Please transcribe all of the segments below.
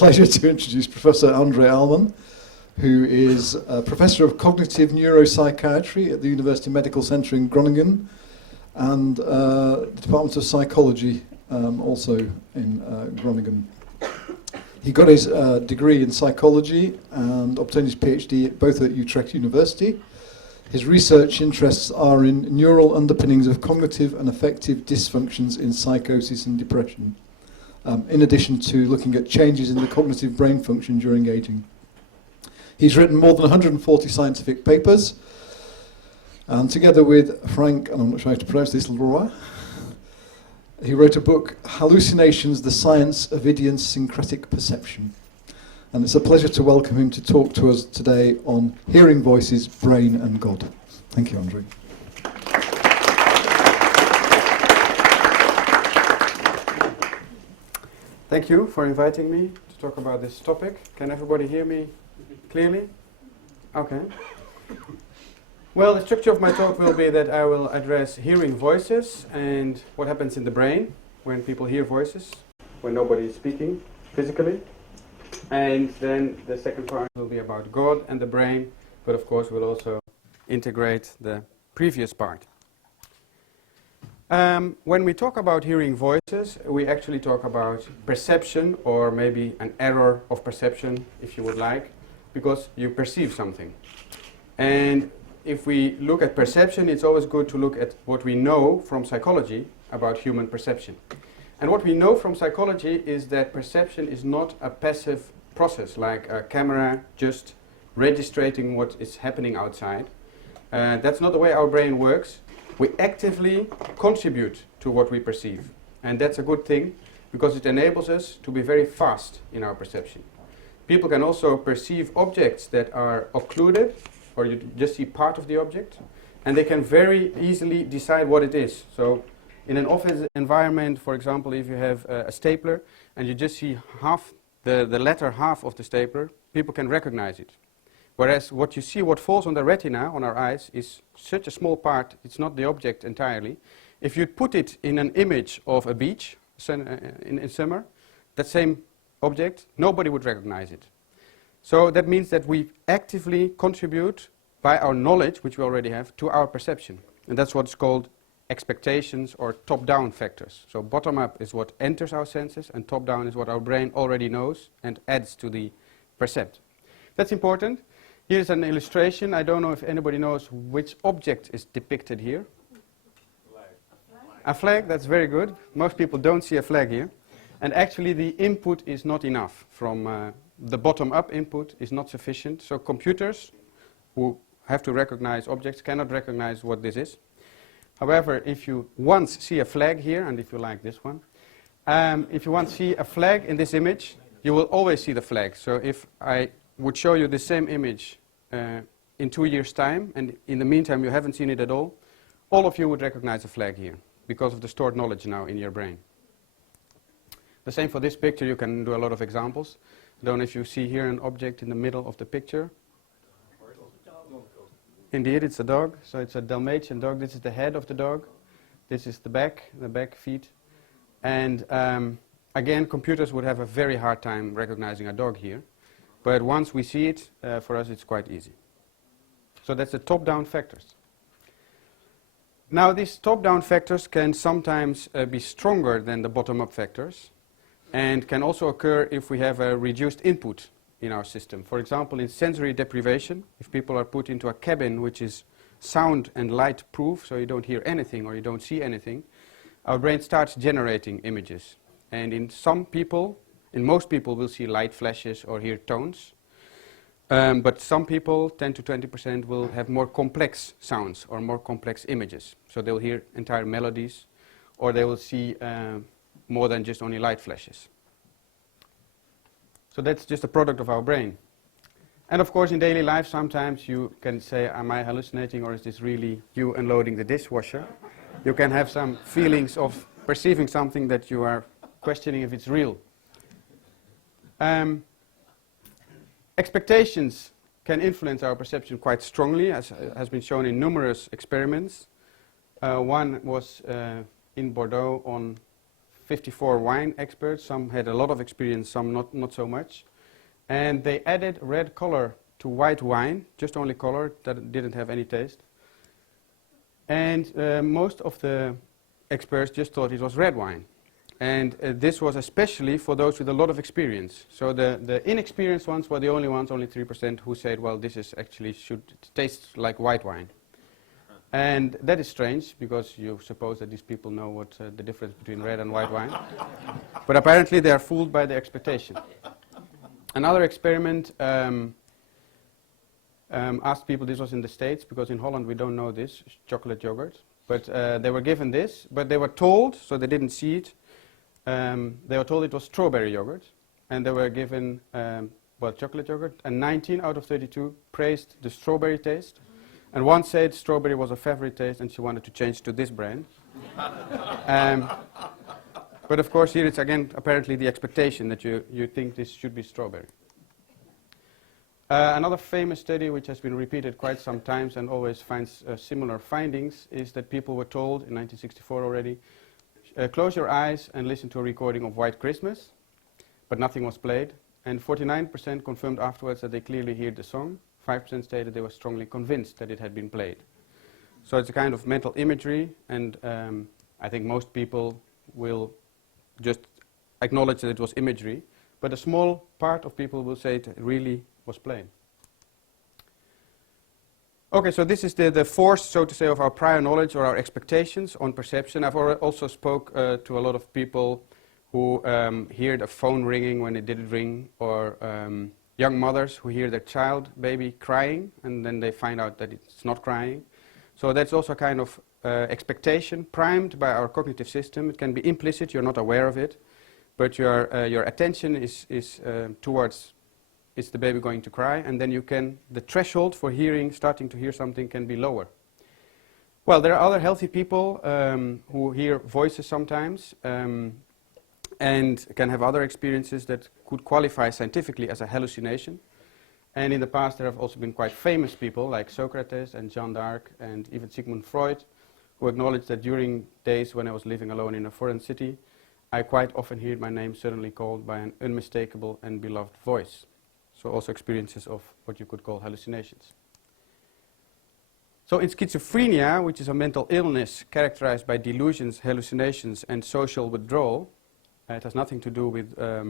Pleasure to introduce Professor Andre Aleman, who is a Professor of Cognitive Neuropsychiatry at the University Medical Center in Groningen and the Department of Psychology also in Groningen. He got his degree in psychology and obtained his PhD both at Utrecht University. His research interests are in neural underpinnings of cognitive and affective dysfunctions in psychosis and depression, in addition to looking at changes in the cognitive brain function during aging. He's written more than 140 scientific papers, and together with Frank, and I'm not sure how to pronounce this, Leroy, he wrote a book, Hallucinations, the Science of Idiosyncratic Perception. And it's a pleasure to welcome him to talk to us today on hearing voices, brain and God. Thank you, Andre. Thank you for inviting me to talk about this topic. Can everybody hear me clearly? Okay. Well, the structure of my talk will be that I will address hearing voices and what happens in the brain when people hear voices, when nobody is speaking physically. And then the second part will be about God and the brain, but of course we'll also integrate the previous part. When we talk about hearing voices, we actually talk about perception, or maybe an error of perception, if you would like, because you perceive something. And if we look at perception, it's always good to look at what we know from psychology about human perception. And what we know from psychology is that perception is not a passive process, like a camera just registering what is happening outside. That's not the way our brain works. We actively contribute to what we perceive. And that's a good thing, because it enables us to be very fast in our perception. People can also perceive objects that are occluded, or you just see part of the object, and they can very easily decide what it is. So in an office environment, for example, if you have a stapler and you just see half, the latter half of the stapler, people can recognize it. Whereas what you see, what falls on the retina, on our eyes, is such a small part, it's not the object entirely. If you put it in an image of a beach in summer, that same object, nobody would recognize it. So that means that we actively contribute by our knowledge, which we already have, to our perception. And that's what's called expectations or top-down factors. So bottom-up is what enters our senses, and top-down is what our brain already knows and adds to the percept. That's important. Here's an illustration. I don't know if anybody knows which object is depicted here. A flag, that's very good. Most people don't see a flag here. And actually the input is not enough. From the bottom-up input is not sufficient. So computers who have to recognize objects cannot recognize what this is. However, if you once see a flag here, and if you like this one, if you once see a flag in this image, you will always see the flag. So if I would show you the same image in 2 years' time, and in the meantime you haven't seen it at all of you would recognize a flag here, because of the stored knowledge now in your brain. The same for this picture. You can do a lot of examples. I don't know if you see here an object in the middle of the picture. Indeed, it's a dog. So it's a Dalmatian dog. This is the head of the dog. This is the back feet. And again, computers would have a very hard time recognizing a dog here. But once we see it, for us it's quite easy. So that's the top-down factors. Now these top-down factors can sometimes be stronger than the bottom-up factors, and can also occur if we have a reduced input in our system. For example, in sensory deprivation, if people are put into a cabin which is sound and light proof, so you don't hear anything or you don't see anything, our brain starts generating images. And in most people will see light flashes or hear tones. But some people, 10 to 20%, will have more complex sounds or more complex images. So they'll hear entire melodies, or they will see more than just only light flashes. So that's just a product of our brain. And of course in daily life sometimes you can say, am I hallucinating, or is this really you unloading the dishwasher? You can have some feelings of perceiving something that you are questioning if it's real. Expectations can influence our perception quite strongly, as has been shown in numerous experiments. One was in Bordeaux on 54 wine experts. Some had a lot of experience, some not so much. And they added red color to white wine, just only color, that didn't have any taste. And most of the experts just thought it was red wine. And this was especially for those with a lot of experience. So the inexperienced ones were the only ones, only 3%, who said, well, this is actually should taste like white wine. And that is strange, because you suppose that these people know what the difference between red and white wine. But apparently they are fooled by the expectation. Another experiment asked people, this was in the States, because in Holland we don't know this, chocolate yogurt. But they were given this, but they were told, so they didn't see it, they were told it was strawberry yogurt, and they were given chocolate yogurt, and 19 out of 32 praised the strawberry taste, and one said strawberry was her favorite taste and she wanted to change to this brand. But of course here it's again apparently the expectation that you think this should be strawberry. Another famous study, which has been repeated quite some times and always finds similar findings, is that people were told in 1964 already, close your eyes and listen to a recording of White Christmas, but nothing was played. And 49% confirmed afterwards that they clearly heard the song. 5% stated they were strongly convinced that it had been played. So it's a kind of mental imagery, and I think most people will just acknowledge that it was imagery, but a small part of people will say it really was played. Okay, so this is the force, so to say, of our prior knowledge or our expectations on perception. I've also spoke to a lot of people who hear the phone ringing when it didn't ring, or young mothers who hear their baby crying, and then they find out that it's not crying. So that's also a kind of expectation primed by our cognitive system. It can be implicit, you're not aware of it, but your attention is towards, is the baby going to cry, and then the threshold for hearing, starting to hear something, can be lower. Well, there are other healthy people who hear voices sometimes, and can have other experiences that could qualify scientifically as a hallucination. And in the past there have also been quite famous people like Socrates and Jeanne d'Arc and even Sigmund Freud, who acknowledged that during days when I was living alone in a foreign city, I quite often heard my name suddenly called by an unmistakable and beloved voice. So also experiences of what you could call hallucinations. So in schizophrenia, which is a mental illness characterized by delusions, hallucinations and social withdrawal, it has nothing to do with, how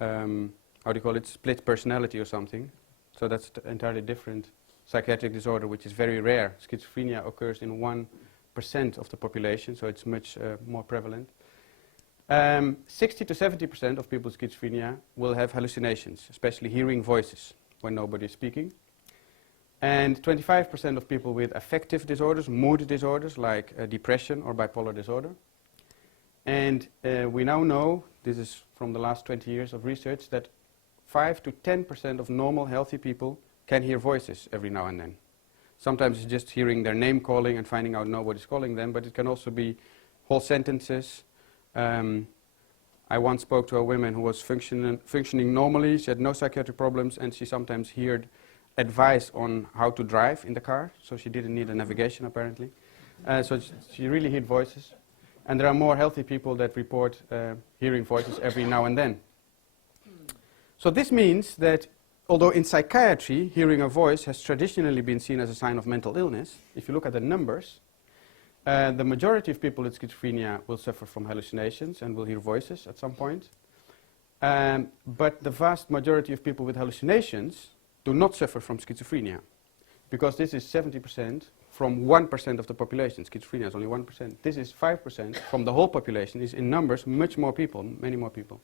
do you call it, split personality or something. So that's an entirely different psychiatric disorder, which is very rare. Schizophrenia occurs in 1% of the population, so it's much more prevalent. 60 to 70% of people with schizophrenia will have hallucinations, especially hearing voices when nobody is speaking. And 25% of people with affective disorders, mood disorders like depression or bipolar disorder. And we now know, this is from the last 20 years of research, that 5 to 10% of normal healthy people can hear voices every now and then. Sometimes it's just hearing their name calling and finding out nobody's calling them, but it can also be whole sentences. I once spoke to a woman who was functioning normally. She had no psychiatric problems, and she sometimes heard advice on how to drive in the car, so she didn't need a navigation apparently. So she really heard voices. And there are more healthy people that report hearing voices every now and then. So this means that although in psychiatry hearing a voice has traditionally been seen as a sign of mental illness, if you look at the numbers, the majority of people with schizophrenia will suffer from hallucinations and will hear voices at some point. But the vast majority of people with hallucinations do not suffer from schizophrenia, because this is 70% from 1% of the population. Schizophrenia is only 1%. This is 5% from the whole population. Is in numbers much more people, many more people.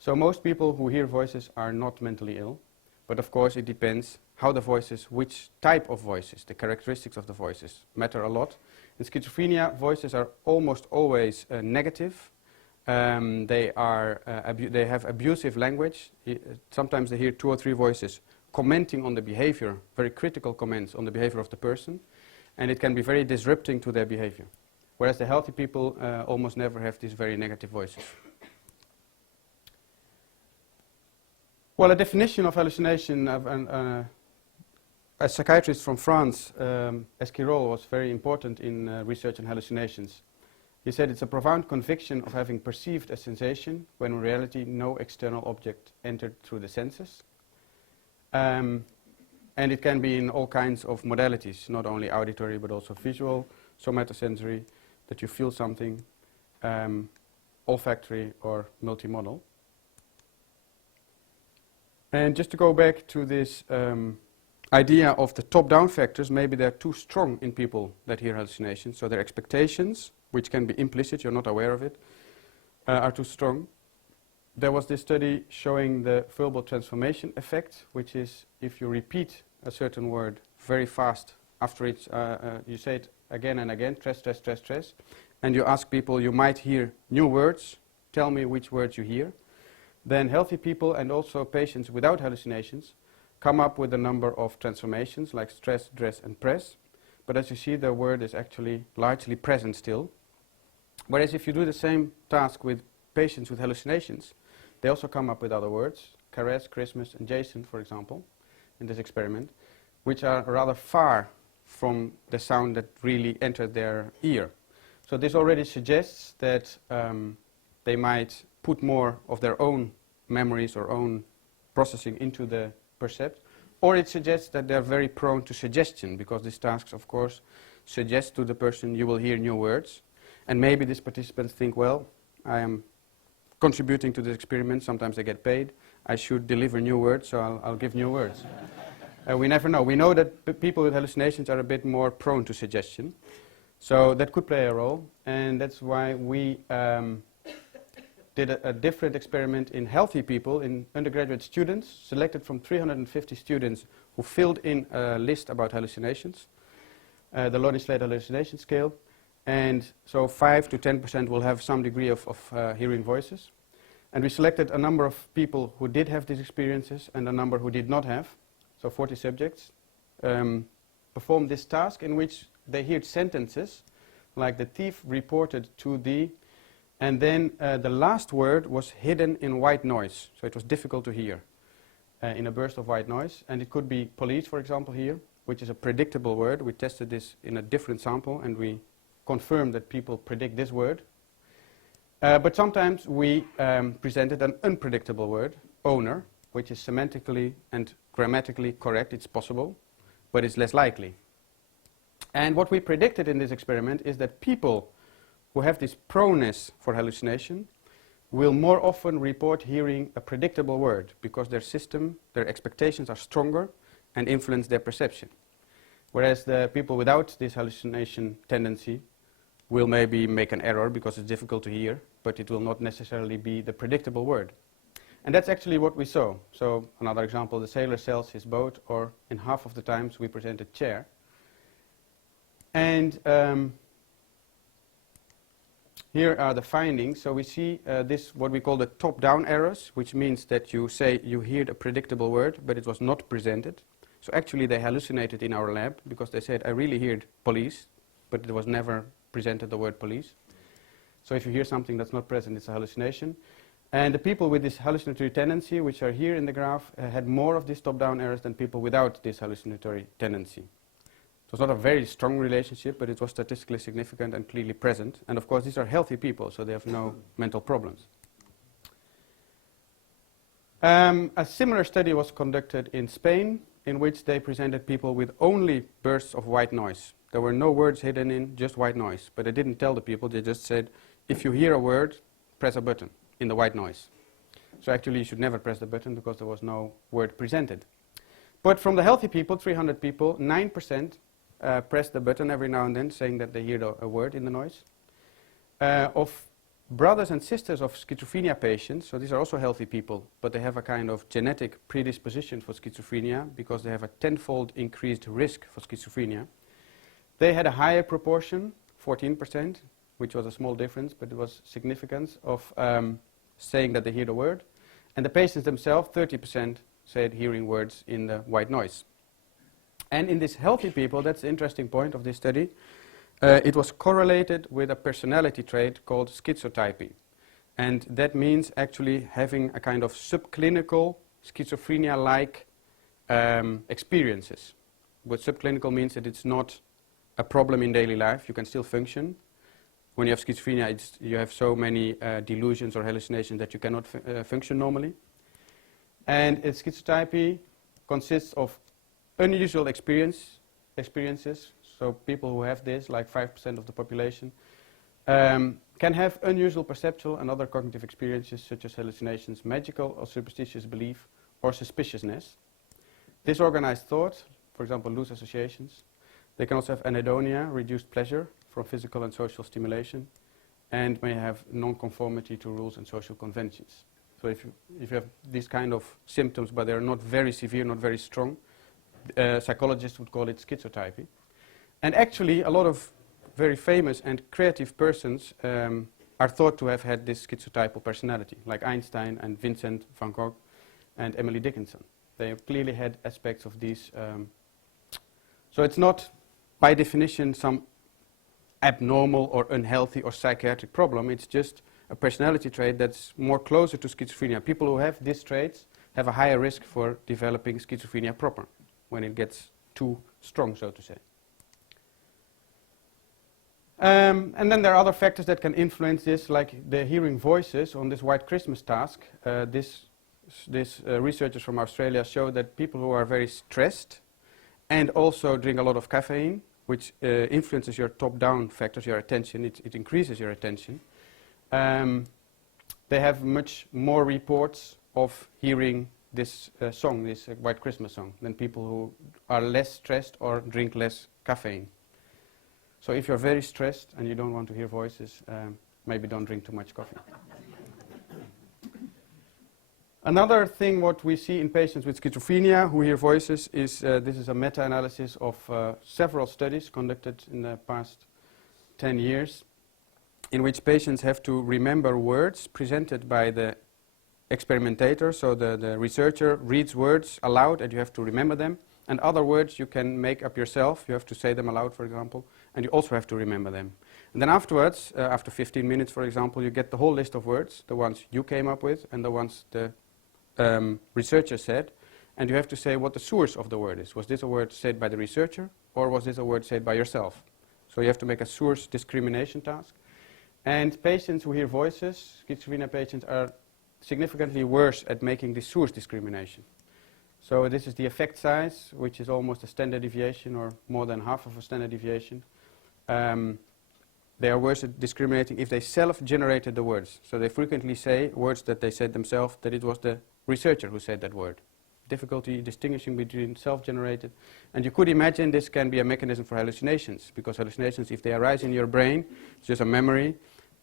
So most people who hear voices are not mentally ill, but of course it depends how the voices, which type of voices, the characteristics of the voices matter a lot. In schizophrenia, voices are almost always negative. They have abusive language. Sometimes they hear 2 or 3 voices commenting on the behavior, very critical comments on the behavior of the person, and it can be very disrupting to their behavior. Whereas the healthy people almost never have these very negative voices. Well, a definition of hallucination, a psychiatrist from France, Esquirol, was very important in research on hallucinations. He said it's a profound conviction of having perceived a sensation when in reality no external object entered through the senses. And it can be in all kinds of modalities, not only auditory but also visual, somatosensory, that you feel something, olfactory or multimodal. And just to go back to this idea of the top-down factors, maybe they're too strong in people that hear hallucinations. So their expectations, which can be implicit, you're not aware of it, are too strong. There was this study showing the verbal transformation effect, which is if you repeat a certain word very fast after it, you say it again and again, stress, stress, stress, stress, and you ask people, you might hear new words, tell me which words you hear, then healthy people and also patients without hallucinations come up with a number of transformations like stress, dress and press. But as you see, the word is actually largely present still. Whereas if you do the same task with patients with hallucinations, they also come up with other words, caress, Christmas and Jason, for example, in this experiment, which are rather far from the sound that really entered their ear. So this already suggests that they might put more of their own memories or own processing into the percept, or it suggests that they're very prone to suggestion, because these tasks, of course, suggest to the person you will hear new words. And maybe these participants think, well, I am contributing to this experiment, sometimes they get paid, I should deliver new words, so I'll give new words. We never know. We know that people with hallucinations are a bit more prone to suggestion, so that could play a role, and that's why we did a different experiment in healthy people, in undergraduate students, selected from 350 students who filled in a list about hallucinations, the Lonnie-Slater hallucination scale, and so 5 to 10% will have some degree of hearing voices. And we selected a number of people who did have these experiences and a number who did not have, so 40 subjects, performed this task in which they heard sentences like the thief reported to the, and then the last word was hidden in white noise, so it was difficult to hear in a burst of white noise. And it could be police, for example, here, which is a predictable word. We tested this in a different sample and we confirmed that people predict this word. But sometimes we presented an unpredictable word, owner, which is semantically and grammatically correct. It's possible, but it's less likely. And what we predicted in this experiment is that people who have this proneness for hallucination will more often report hearing a predictable word because their system, their expectations are stronger and influence their perception. Whereas the people without this hallucination tendency will maybe make an error because it's difficult to hear, but it will not necessarily be the predictable word. And that's actually what we saw. So another example, the sailor sells his boat, or in half of the times we presented chair. And here are the findings. So we see this, what we call the top-down errors, which means that you say you heard a predictable word, but it was not presented. So actually they hallucinated in our lab because they said, I really heard police, but it was never presented the word police. So if you hear something that's not present, it's a hallucination. And the people with this hallucinatory tendency, which are here in the graph, had more of these top-down errors than people without this hallucinatory tendency. It was not a very strong relationship, but it was statistically significant and clearly present. And of course, these are healthy people, so they have no mental problems. A similar study was conducted in Spain, in which they presented people with only bursts of white noise. There were no words hidden in, just white noise. But they didn't tell the people, they just said, if you hear a word, press a button in the white noise. So actually you should never press the button because there was no word presented. But from the healthy people, 300 people, 9% pressed the button every now and then, saying that they hear a word in the noise. Of brothers and sisters of schizophrenia patients, so these are also healthy people, but they have a kind of genetic predisposition for schizophrenia because they have a tenfold increased risk for schizophrenia. They had a higher proportion, 14%, which was a small difference, but it was significance of saying that they hear the word. And the patients themselves, 30%, said hearing words in the white noise. And in these healthy people, that's the interesting point of this study, it was correlated with a personality trait called schizotypy. And that means actually having a kind of subclinical schizophrenia-like experiences. What subclinical means that it's not a problem in daily life, you can still function. when you have schizophrenia, you have so many delusions or hallucinations that you cannot function normally. And schizotypy consists of unusual experiences. So people who have this, like 5% of the population, can have unusual perceptual and other cognitive experiences such as hallucinations, magical or superstitious belief, or suspiciousness. Disorganized thought, for example, loose associations. They can also have anhedonia, reduced pleasure from physical and social stimulation, and may have non-conformity to rules and social conventions. So if you have these kind of symptoms, but they're not very severe, not very strong, psychologists would call it schizotypy. And actually, a lot of very famous and creative persons are thought to have had this schizotypal personality, like Einstein and Vincent van Gogh and Emily Dickinson. They clearly had aspects of these. So it's not, by definition, some abnormal or unhealthy or psychiatric problem. It's just a personality trait that's more closer to schizophrenia. People who have these traits have a higher risk for developing schizophrenia proper, when it gets too strong, so to say. And then there are other factors that can influence this, like the hearing voices on this White Christmas task. Researchers from Australia show that people who are very stressed and also drink a lot of caffeine, which influences your top-down factors, your attention, it increases your attention. They have much more reports of hearing this song, this White Christmas song, than people who are less stressed or drink less caffeine. So if you're very stressed and you don't want to hear voices, maybe don't drink too much coffee. Another thing what we see in patients with schizophrenia who hear voices is, this is a meta-analysis of several studies conducted in the past 10 years, in which patients have to remember words presented by the experimentator. So the researcher reads words aloud and you have to remember them. And other words you can make up yourself. You have to say them aloud, for example, and you also have to remember them. And then afterwards, after 15 minutes, for example, you get the whole list of words, the ones you came up with and the ones the researcher said, and you have to say what the source of the word is. Was this a word said by the researcher, or was this a word said by yourself? So you have to make a source discrimination task. And patients who hear voices, schizophrenia patients, are significantly worse at making this source discrimination. So this is the effect size, which is almost a standard deviation or more than half of a standard deviation. They are worse at discriminating if they self-generated the words. So they frequently say words that they said themselves, that it was the researcher who said that word. Difficulty distinguishing between self-generated. And you could imagine this can be a mechanism for hallucinations, because hallucinations, if they arise in your brain, it's just a memory,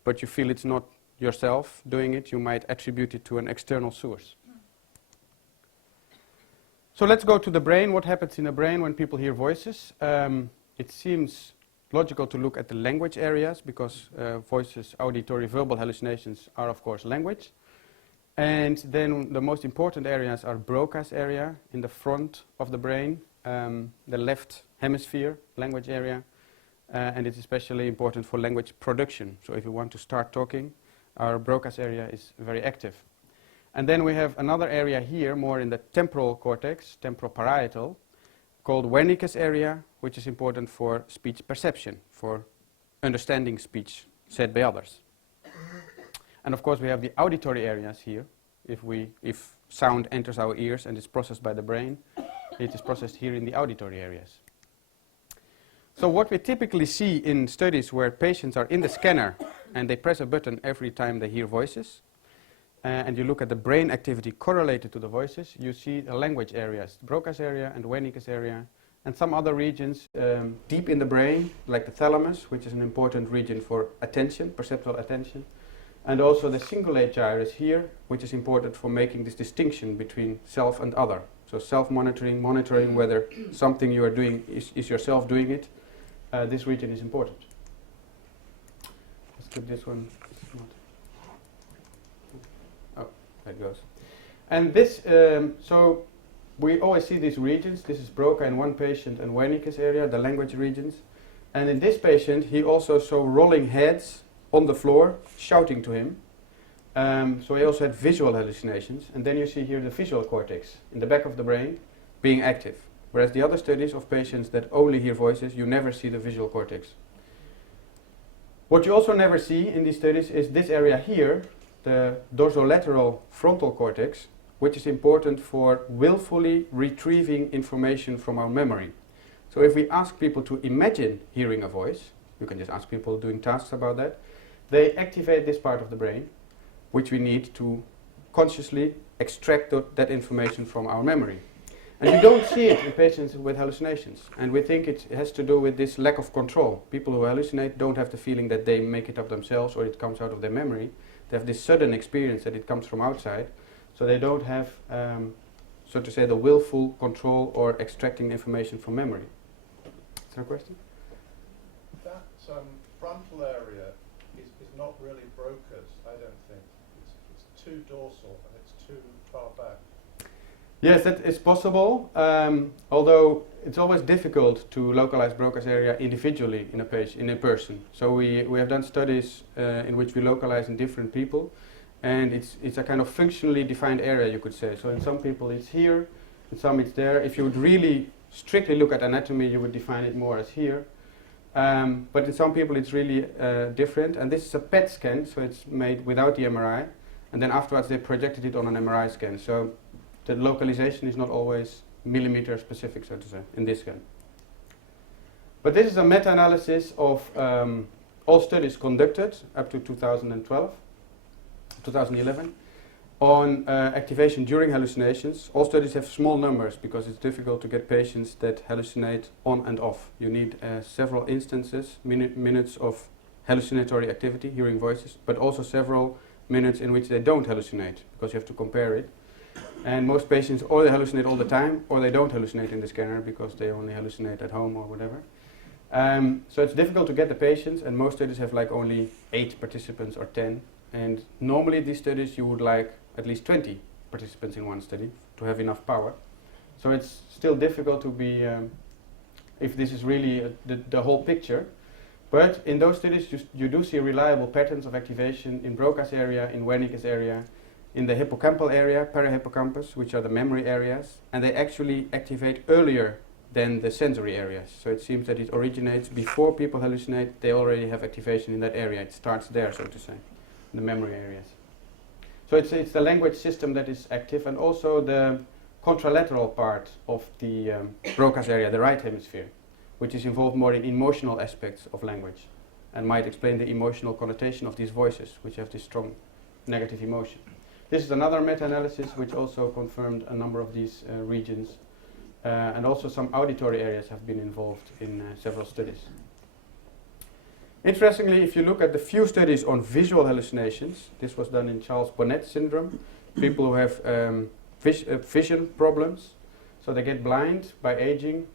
but you feel it's not yourself doing it, you might attribute it to an external source. So let's go to the brain. What happens in the brain when people hear voices? It seems logical to look at the language areas, because voices, auditory, verbal hallucinations are, of course, language. And then the most important areas are Broca's area in the front of the brain, the left hemisphere language area, and it's especially important for language production. So if you want to start talking, our Broca's area is very active. And then we have another area here, more in the temporal cortex, temporoparietal, called Wernicke's area, which is important for speech perception, for understanding speech said by others. And of course we have the auditory areas here. If sound enters our ears and is processed by the brain, it is processed here in the auditory areas. So what we typically see in studies where patients are in the scanner and they press a button every time they hear voices, and you look at the brain activity correlated to the voices, you see the language areas, Broca's area and Wernicke's area, and some other regions deep in the brain, like the thalamus, which is an important region for attention, perceptual attention, and also the cingulate gyrus here, which is important for making this distinction between self and other. So self-monitoring, monitoring whether something you are doing is yourself doing it. This region is important. Let's skip this one. Oh, there it goes. And this, so we always see these regions. This is Broca in one patient and Wernicke's area, the language regions. And in this patient, he also saw rolling heads on the floor, shouting to him. So he also had visual hallucinations. And then you see here the visual cortex in the back of the brain being active. Whereas the other studies of patients that only hear voices, you never see the visual cortex. What you also never see in these studies is this area here, the dorsolateral frontal cortex, which is important for willfully retrieving information from our memory. So if we ask people to imagine hearing a voice, you can just ask people doing tasks about that, they activate this part of the brain, which we need to consciously extract that information from our memory. And you don't see it in patients with hallucinations. And we think it has to do with this lack of control. People who hallucinate don't have the feeling that they make it up themselves or it comes out of their memory. They have this sudden experience that it comes from outside. So they don't have, so to say, the willful control or extracting information from memory. Is there a question? That frontal area is not really Broca's, I don't think. It's too dorsal and it's too far back. Yes, that is possible, although it's always difficult to localize Broca's area individually in a person. So we have done studies in which we localize in different people, and it's a kind of functionally defined area, you could say. So in some people it's here, in some it's there. If you would really strictly look at anatomy, you would define it more as here. But in some people it's really different, and this is a PET scan, so it's made without the MRI, and then afterwards they projected it on an MRI scan. So the localization is not always millimeter specific, so to say, in this scan. But this is a meta-analysis of all studies conducted up to 2011 on activation during hallucinations. All studies have small numbers because it's difficult to get patients that hallucinate on and off. You need several instances, minutes of hallucinatory activity, hearing voices, but also several minutes in which they don't hallucinate because you have to compare it. And most patients, or they hallucinate all the time, or they don't hallucinate in the scanner because they only hallucinate at home or whatever. So it's difficult to get the patients, and most studies have like only 8 participants or 10. And normally these studies you would like at least 20 participants in one study to have enough power. So it's still difficult to be, if this is really the whole picture. But in those studies you do see reliable patterns of activation in Broca's area, in Wernicke's area, in the hippocampal area, parahippocampus, which are the memory areas, and they actually activate earlier than the sensory areas. So it seems that it originates before people hallucinate, they already have activation in that area. It starts there, so to say, in the memory areas. So it's the language system that is active, and also the contralateral part of the Broca's area, the right hemisphere, which is involved more in emotional aspects of language and might explain the emotional connotation of these voices, which have this strong negative emotion. This is another meta-analysis which also confirmed a number of these regions, and also some auditory areas have been involved in several studies. Interestingly, if you look at the few studies on visual hallucinations, this was done in Charles Bonnet syndrome, people who have vision problems, so they get blind by aging,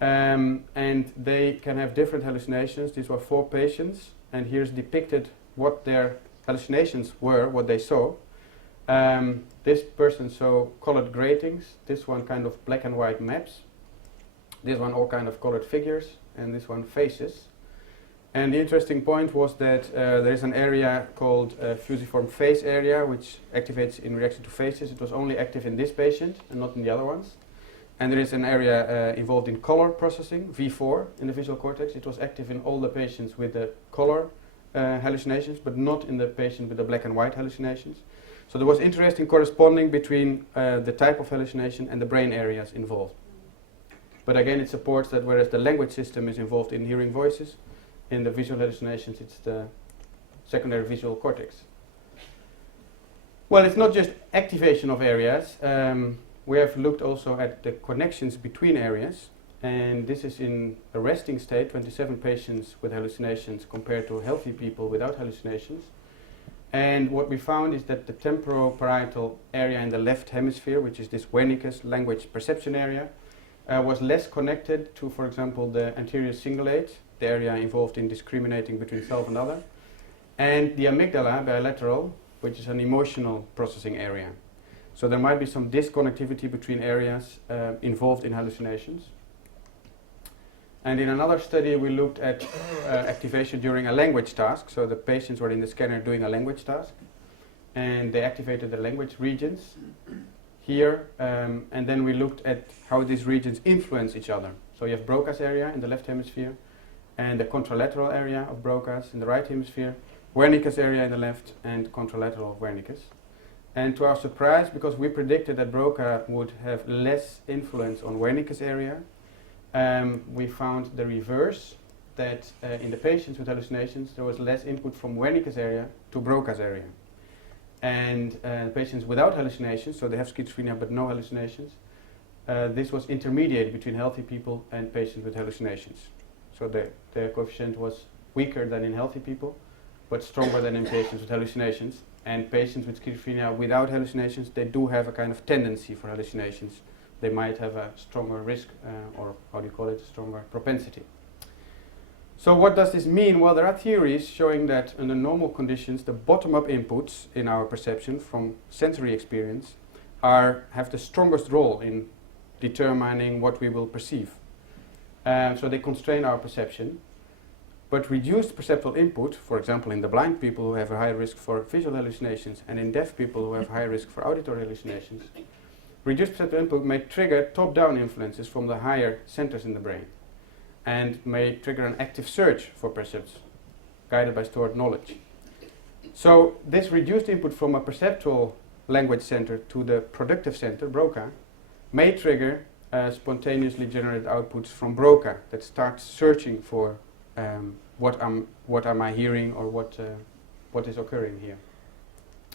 and they can have different hallucinations. These were 4 patients, and here's depicted what their hallucinations were, what they saw. This person saw colored gratings, this one kind of black and white maps, this one all kind of colored figures, and this one faces. And the interesting point was that there is an area called fusiform face area, which activates in reaction to faces. It was only active in this patient and not in the other ones. And there is an area involved in color processing, V4, in the visual cortex. It was active in all the patients with the color hallucinations, but not in the patient with the black and white hallucinations. So there was interesting corresponding between the type of hallucination and the brain areas involved. But again, it supports that whereas the language system is involved in hearing voices, in the visual hallucinations it's the secondary visual cortex. Well, it's not just activation of areas. We have looked also at the connections between areas, and this is in a resting state, 27 patients with hallucinations compared to healthy people without hallucinations. And what we found is that the temporoparietal area in the left hemisphere, which is this Wernicke's language perception area, was less connected to, for example, the anterior cingulate, the area involved in discriminating between self and other, and the amygdala bilateral, which is an emotional processing area. So there might be some disconnectivity between areas involved in hallucinations. And in another study we looked at activation during a language task. So the patients were in the scanner doing a language task, and they activated the language regions here, and then we looked at how these regions influence each other. So you have Broca's area in the left hemisphere, and the contralateral area of Broca's in the right hemisphere, Wernicke's area in the left, and contralateral of Wernicke's. And to our surprise, because we predicted that Broca would have less influence on Wernicke's area, we found the reverse, that in the patients with hallucinations there was less input from Wernicke's area to Broca's area. And patients without hallucinations, so they have schizophrenia but no hallucinations, this was intermediate between healthy people and patients with hallucinations. So the coefficient was weaker than in healthy people, but stronger than in patients with hallucinations. And patients with schizophrenia without hallucinations, they do have a kind of tendency for hallucinations. They might have a stronger risk, or how do you call it, stronger propensity. So what does this mean? Well, there are theories showing that under normal conditions, the bottom-up inputs in our perception from sensory experience have the strongest role in determining what we will perceive. So they constrain our perception. But reduced perceptual input, for example in the blind people who have a higher risk for visual hallucinations and in deaf people who have higher risk for auditory hallucinations, reduced perceptual input may trigger top-down influences from the higher centers in the brain and may trigger an active search for percepts guided by stored knowledge. So this reduced input from a perceptual language center to the productive center, Broca, may trigger spontaneously generated outputs from Broca that starts searching for what am I hearing, or what is occurring here.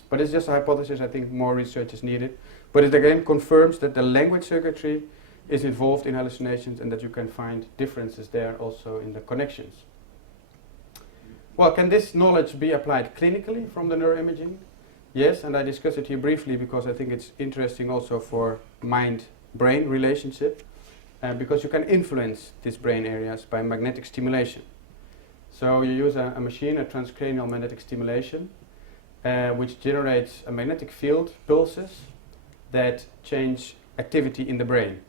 But it's just a hypothesis. I think more research is needed. But it again confirms that the language circuitry is involved in hallucinations and that you can find differences there also in the connections. Well, can this knowledge be applied clinically from the neuroimaging? Yes, and I discuss it here briefly because I think it's interesting also for mind-brain relationship, because you can influence these brain areas by magnetic stimulation. So you use a machine, a transcranial magnetic stimulation, which generates a magnetic field pulses that change activity in the brain.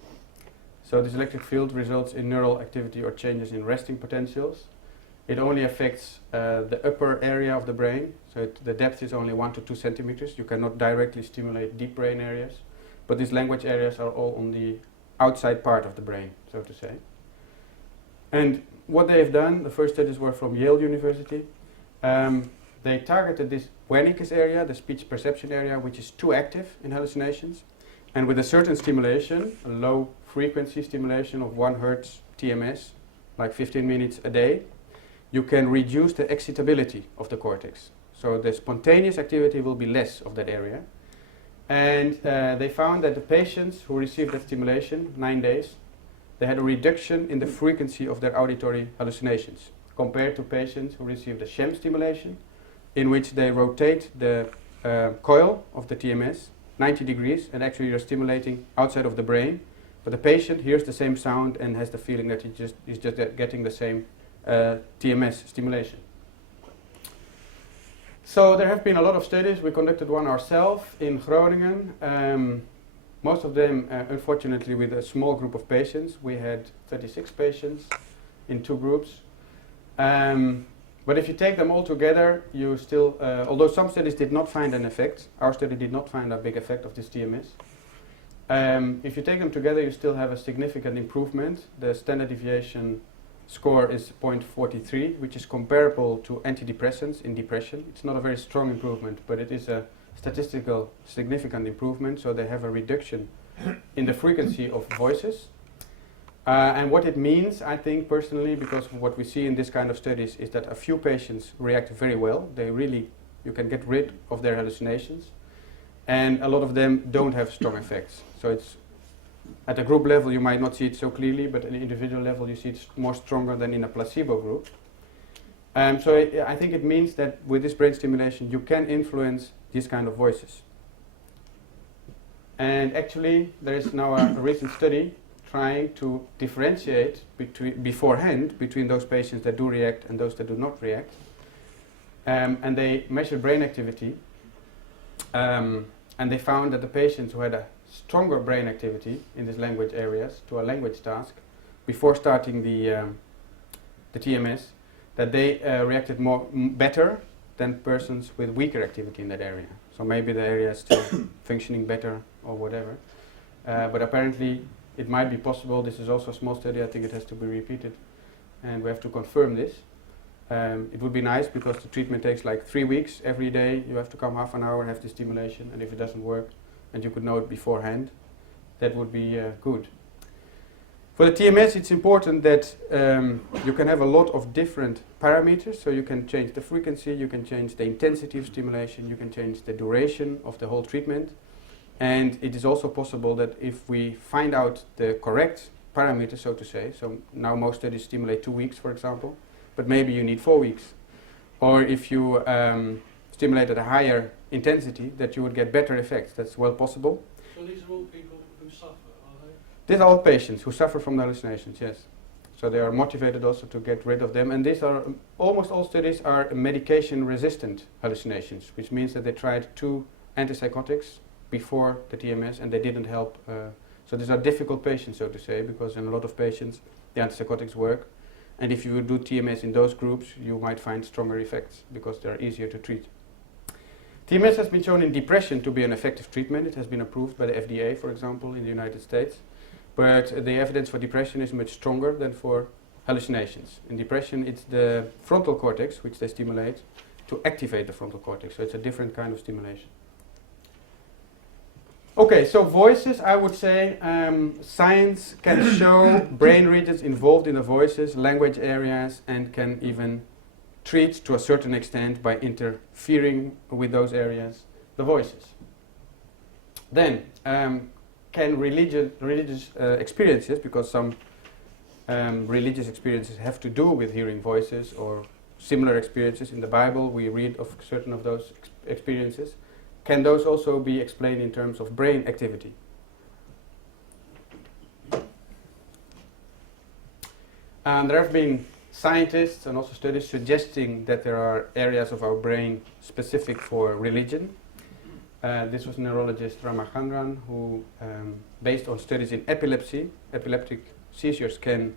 So this electric field results in neural activity or changes in resting potentials. It only affects the upper area of the brain, so the depth is only 1 to 2 centimeters. You cannot directly stimulate deep brain areas, but these language areas are all on the outside part of the brain, so to say. And what they have done, the first studies were from Yale University. They targeted this Wernicke's area, the speech perception area, which is too active in hallucinations. And with a certain stimulation, a low frequency stimulation of 1 Hertz TMS, like 15 minutes a day, you can reduce the excitability of the cortex. So the spontaneous activity will be less of that area. And they found that the patients who received that stimulation, 9 days, they had a reduction in the frequency of their auditory hallucinations compared to patients who received a sham stimulation, in which they rotate the coil of the TMS 90 degrees and actually you're stimulating outside of the brain, but the patient hears the same sound and has the feeling that he's just getting the same TMS stimulation. So there have been a lot of studies. We conducted one ourselves in Groningen. Most of them, unfortunately, with a small group of patients. We had 36 patients in 2 groups. But if you take them all together, you still, although some studies did not find an effect, our study did not find a big effect of this TMS. If you take them together, you still have a significant improvement. The standard deviation score is 0.43, which is comparable to antidepressants in depression. It's not a very strong improvement, but it is a statistical significant improvement, so they have a reduction in the frequency of voices. And what it means, I think personally, because what we see in this kind of studies is that a few patients react very well. You can get rid of their hallucinations, and a lot of them don't have strong effects. So it's at a group level you might not see it so clearly, but at an individual level you see it more stronger than in a placebo group. So I think it means that with this brain stimulation you can influence these kind of voices. And actually there is now a recent study trying to differentiate beforehand between those patients that do react and those that do not react. And they measured brain activity, and they found that the patients who had a stronger brain activity in these language areas to a language task before starting the TMS, that they reacted better than persons with weaker activity in that area. So maybe the area is still functioning better or whatever. But apparently it might be possible, this is also a small study, I think it has to be repeated, and we have to confirm this. It would be nice because the treatment takes like 3 weeks. Every day you have to come half an hour and have the stimulation, and if it doesn't work, and you could know it beforehand, that would be good. For the TMS, it's important that you can have a lot of different parameters, so you can change the frequency, you can change the intensity of stimulation, you can change the duration of the whole treatment, and it is also possible that if we find out the correct parameters, so to say, so now most studies stimulate 2 weeks, for example, but maybe you need 4 weeks, or if you stimulate at a higher intensity, that you would get better effects. That's well possible. So these are all people who suffer, are they? These are all patients who suffer from the hallucinations, yes. So they are motivated also to get rid of them. And these are, almost all studies are medication-resistant hallucinations, which means that they tried 2 antipsychotics before the TMS and they didn't help. So these are difficult patients, so to say, because in a lot of patients the antipsychotics work. And if you would do TMS in those groups, you might find stronger effects because they're easier to treat. TMS has been shown in depression to be an effective treatment. It has been approved by the FDA, for example, in the United States. But the evidence for depression is much stronger than for hallucinations. In depression, it's the frontal cortex, which they stimulate, to activate the frontal cortex. So it's a different kind of stimulation. Okay, so voices, I would say, science can show brain regions involved in the voices, language areas, and can even treat to a certain extent by interfering with those areas, the voices. Then, can religious experiences, because some religious experiences have to do with hearing voices or similar experiences in the Bible, we read of certain of those experiences. Can those also be explained in terms of brain activity? There have been scientists and also studies suggesting that there are areas of our brain specific for religion. This was neurologist Ramachandran who, based on studies in epilepsy, epileptic seizures can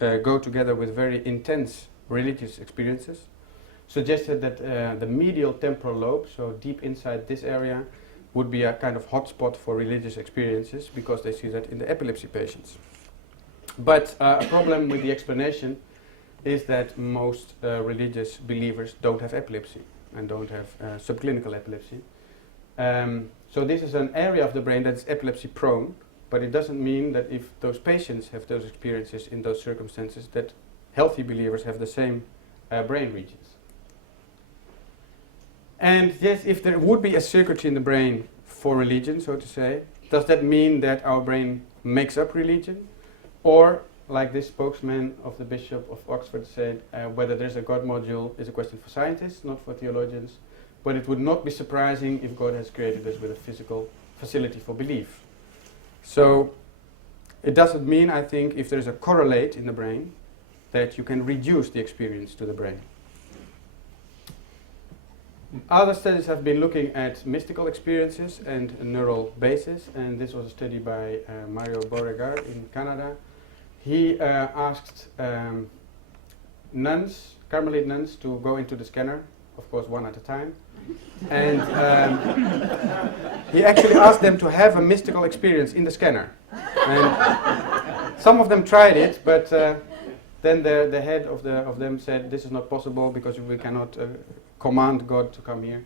go together with very intense religious experiences, suggested that the medial temporal lobe, so deep inside this area, would be a kind of hotspot for religious experiences because they see that in the epilepsy patients. But a problem with the explanation is that most religious believers don't have epilepsy and don't have subclinical epilepsy. So this is an area of the brain that's epilepsy prone, but it doesn't mean that if those patients have those experiences in those circumstances that healthy believers have the same brain regions. And yes, if there would be a circuitry in the brain for religion, so to say, does that mean that our brain makes up religion? Or, like this spokesman of the Bishop of Oxford said, whether there's a God module is a question for scientists, not for theologians. But it would not be surprising if God has created us with a physical facility for belief. So it doesn't mean, I think, if there's a correlate in the brain, that you can reduce the experience to the brain. Other studies have been looking at mystical experiences and neural bases, and this was a study by Mario Beauregard in Canada. He asked nuns, Carmelite nuns, to go into the scanner, of course 1 at a time, and he actually asked them to have a mystical experience in the scanner. And some of them tried it, but then the head of them said, this is not possible because we cannot command God to come here.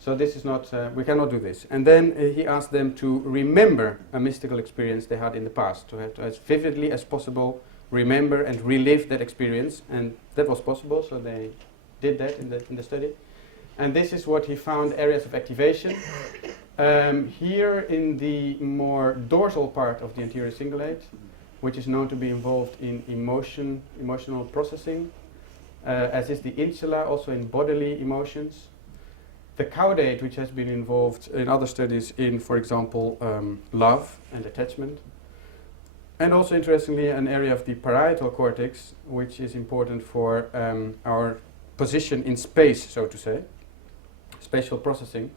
So this is not, we cannot do this. And then he asked them to remember a mystical experience they had in the past, to have to, as vividly as possible, remember and relive that experience. And that was possible, so they did that in the study. And this is what he found, areas of activation. Here in the more dorsal part of the anterior cingulate, which is known to be involved in emotional processing, as is the insula, also in bodily emotions. The caudate, which has been involved in other studies in, for example, love and attachment. And also, interestingly, an area of the parietal cortex, which is important for our position in space, so to say, spatial processing.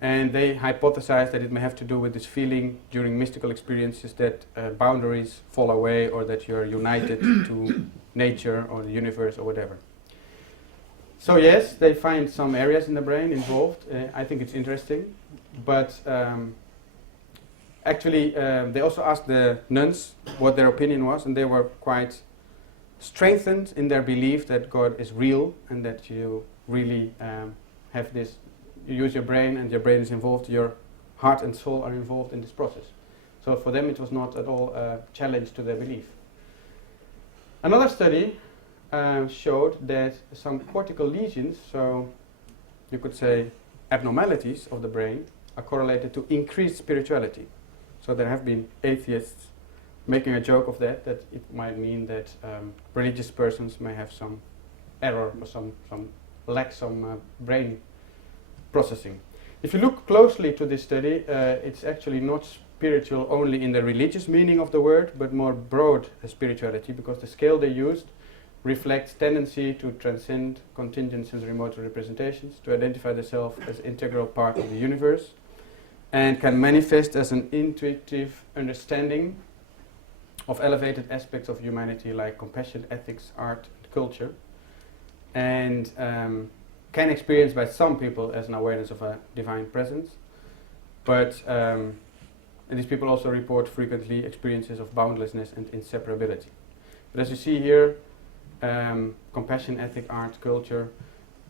And they hypothesized that it may have to do with this feeling during mystical experiences that boundaries fall away or that you're united to nature or the universe or whatever. So yes, they find some areas in the brain involved. I think it's interesting. But actually, they also asked the nuns what their opinion was, and they were quite strengthened in their belief that God is real and that you really have this, you use your brain and your brain is involved, your heart and soul are involved in this process. So for them it was not at all a challenge to their belief. Another study showed that some cortical lesions, so you could say abnormalities of the brain, are correlated to increased spirituality. So there have been atheists making a joke of that it might mean that religious persons may have some error or some lack some brain processing. If you look closely to this study, it's actually not spiritual only in the religious meaning of the word, but more broad spirituality, because the scale they used reflects tendency to transcend contingents and remote representations, to identify the self as integral part of the universe, and can manifest as an intuitive understanding of elevated aspects of humanity like compassion, ethics, art, and culture, and can experience by some people as an awareness of a divine presence. But these people also report frequently experiences of boundlessness and inseparability. But as you see here, compassion, ethic, art, culture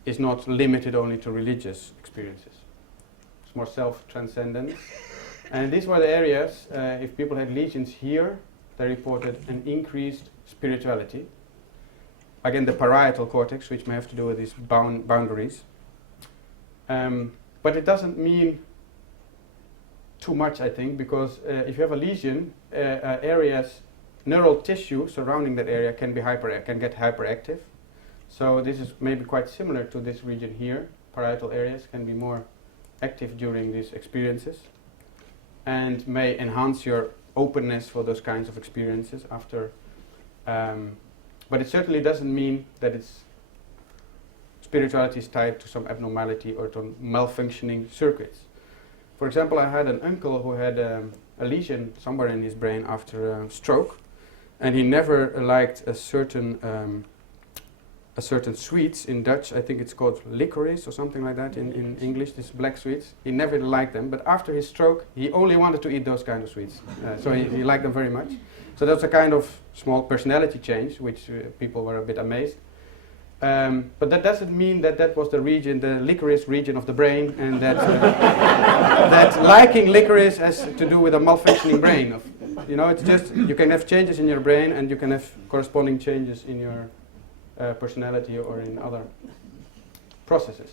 is not limited only to religious experiences. It's more self-transcendent. And these were the areas, if people had lesions here, they reported an increased spirituality. Again, the parietal cortex, which may have to do with these boundaries. But it doesn't mean too much, I think, because if you have a lesion, areas, neural tissue surrounding that area can get hyperactive. So this is maybe quite similar to this region here. Parietal areas can be more active during these experiences and may enhance your openness for those kinds of experiences after. But it certainly doesn't mean that spirituality is tied to some abnormality or to malfunctioning circuits. For example, I had an uncle who had a lesion somewhere in his brain after a stroke, and he never liked a certain sweets. In Dutch, I think it's called licorice or something like that. In English, these black sweets. He never liked them, but after his stroke, he only wanted to eat those kind of sweets. So he liked them very much. So that's a kind of small personality change, which people were a bit amazed. But that doesn't mean that was the region, the licorice region of the brain, and that that liking licorice has to do with a malfunctioning brain. It's just you can have changes in your brain, and you can have corresponding changes in your personality or in other processes.